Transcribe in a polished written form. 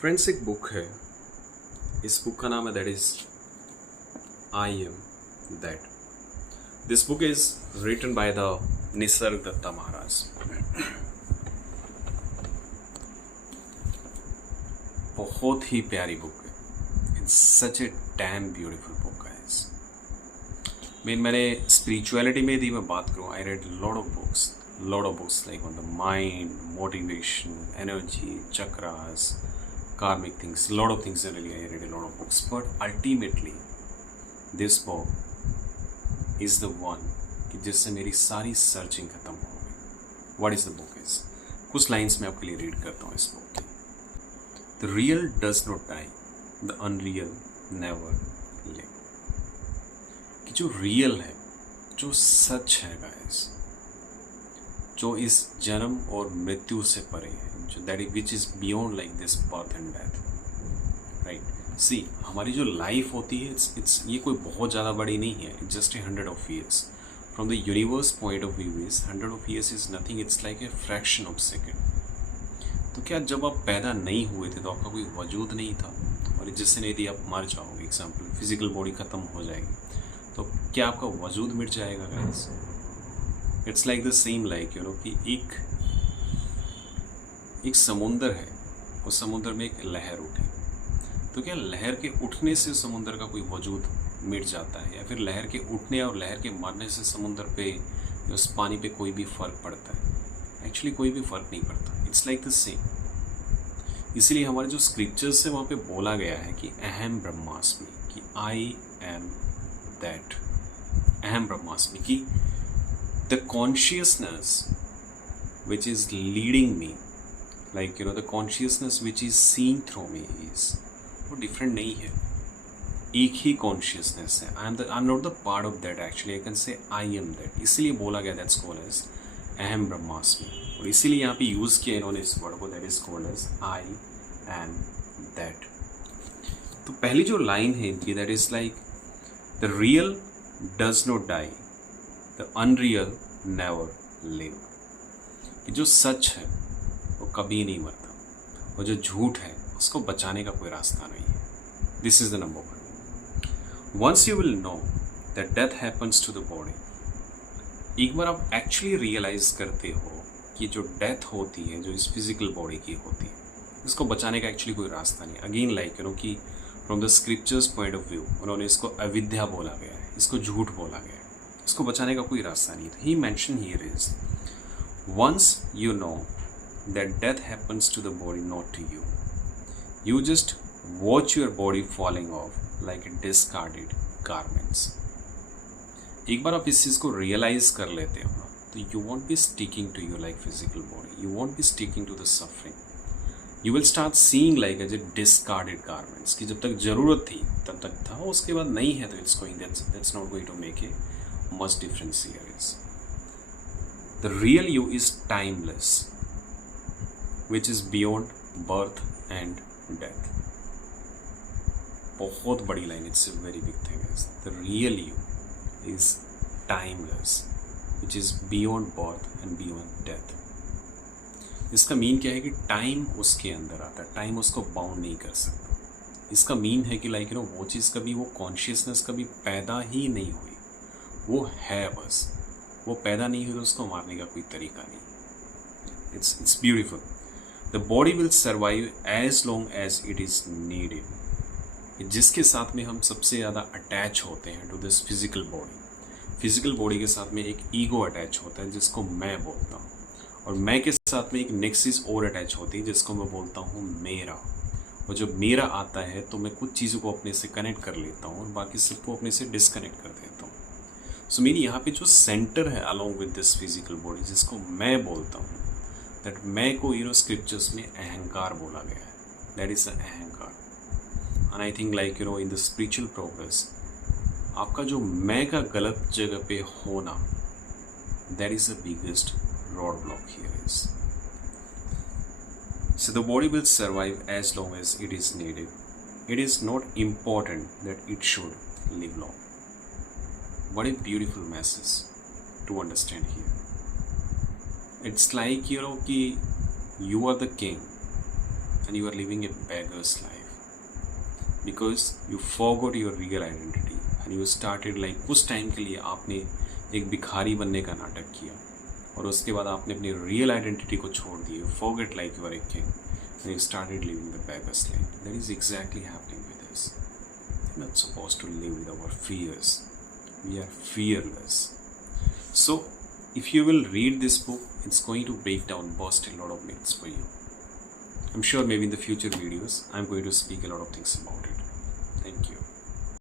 Friends, एक book है। इस बुक का नाम है that is I am that. This book is written by the Nisargadatta Maharaj. बहुत ही प्यारी बुक है। It's such a damn beautiful book guys. मैंने स्पिरिचुअलिटी में यदि मैं बात करूँ, I read lot of books like on the mind, motivation, energy, chakras, karmic things, a lot of things. Generally I read a lot of books, but ultimately this book is the one कि जिससे मेरी सारी searching खत्म हो गई। What is the book is? कुछ lines मैं आपके लिए रीड करता हूँ इस बुक की। The real does not die, the unreal never live। कि जो रियल है, जो सच है गाइस, जो इस जन्म और मृत्यु से परे है, जो that is which is beyond like this birth and death, right. See, हमारी जो लाइफ होती है, इट्स ये कोई बहुत ज़्यादा बड़ी नहीं है। It's just a 100 of years। From the universe point of view is 100 of years is nothing. It's like a fraction of second. तो क्या जब आप पैदा नहीं हुए थे तो आपका कोई वजूद नहीं था? और जिससे यदि आप मर जाओगे, एग्जाम्पल फिजिकल बॉडी ख़त्म हो जाएगी, तो क्या आपका वजूद मिट जाएगा guys? It's like the same, like कि एक समुंदर है, उस समुंदर में एक लहर उठी, तो क्या लहर के उठने से समुंदर का कोई वजूद मिट जाता है, या फिर लहर के उठने और लहर के मरने से समुंदर पे, उस पानी पे कोई भी फ़र्क पड़ता है? एक्चुअली कोई भी फ़र्क नहीं पड़ता। It's like the same. इसीलिए हमारे जो स्क्रिप्चर्स से वहाँ पे बोला गया है कि अहम ब्रह्मास्मि, कि आई एम दैट। अहम ब्रह्मास्मि, कि the consciousness which is leading me, like the consciousness which is seen through me is वो डिफरेंट नहीं है, एक ही कॉन्शियसनेस है। I am not the part of that. Actually I can say I am that. इसीलिए बोला गया that's called as अहम ब्रह्मास्मि, और इसीलिए यहाँ पे यूज़ किया इन्होंने इस वर्ड को, that is called as I am that. तो पहली जो लाइन है इनकी, that is like the real does not die, the unreal never live. कि जो सच है वो कभी नहीं मरता, और जो झूठ है उसको बचाने का कोई रास्ता नहीं है। This is the number one. Once you will know that death happens to the body, एक बार आप एक्चुअली रियलाइज करते हो कि जो डेथ होती है, जो इस फिजिकल बॉडी की होती है, इसको बचाने का एक्चुअली कोई रास्ता नहीं। अगेन लाइक कि from the scriptures point of view उन्होंने इसको अविद्या बोला गया है, इसको झूठ बोला गया है, इसको बचाने का कोई रास्ता नहीं था। He mention here is once you know that death happens to the body, not to you, you just watch your body falling off like a discarded garments. एक बार आप इस चीज़ को रियलाइज कर लेते हो ना, तो you won't be sticking to your like physical body, you won't be sticking to the suffering, you will start seeing like as a discarded garments. कि जब तक जरूरत थी तब तक था, उसके बाद नहीं है तो it's going, that's not going to make a much difference here is the real you is timeless, which is beyond birth and death। बहुत बड़ी line, it's a very big thing is the real you is timeless, which is beyond birth and beyond death। इसका mean क्या है कि time उसके अंदर आता है, टाइम उसको बाउंड नहीं कर सकता। इसका मीन है कि लाइक वो चीज़ कभी, वो कॉन्शियसनेस कभी पैदा ही नहीं हुई, वो है बस। वो पैदा नहीं हुई तो उसको मारने का कोई तरीका नहीं। It's beautiful. The body will survive as long as it is needed. जिसके साथ में हम सबसे ज़्यादा अटैच होते हैं to this physical body, physical body के साथ में एक ईगो अटैच होता है जिसको मैं बोलता हूँ, और मैं के साथ में एक नेक्सिस और अटैच होती है जिसको मैं बोलता हूँ मेरा। और जब मेरा आता है तो मैं कुछ चीज़ों को अपने से कनेक्ट कर लेता हूँ और बाकी सबको अपने से डिसकनेक्ट कर देता हूँ। सो मेरी यहाँ पे जो सेंटर है along with this physical body, जिसको मैं बोलता हूँ, दैट मैं को स्क्रिप्चर्स में अहंकार बोला गया है, दैट इज अहंकार। And I think like in the spiritual progress, आपका जो मैं का गलत जगह पे होना, that is the biggest road block here is. So the body will survive as long as it is needed, it is not important that it should live long. What a beautiful message to understand here. It's like कि you are the king and you are living a beggar's life because you forgot your real identity and you started like उस time के लिए आपने एक भिखारी बनने का नाटक किया और उसके बाद आपने अपनी रियल आइडेंटिटी को छोड़ दी. You forget like you are a king and you started living the beggar's life. That is exactly happening with us. We're not supposed to live with our fears. We are fearless. So if you will read this book, it's going to break down, burst a lot of myths for you. I'm sure maybe in the future videos, I'm going to speak a lot of things about it. Thank you.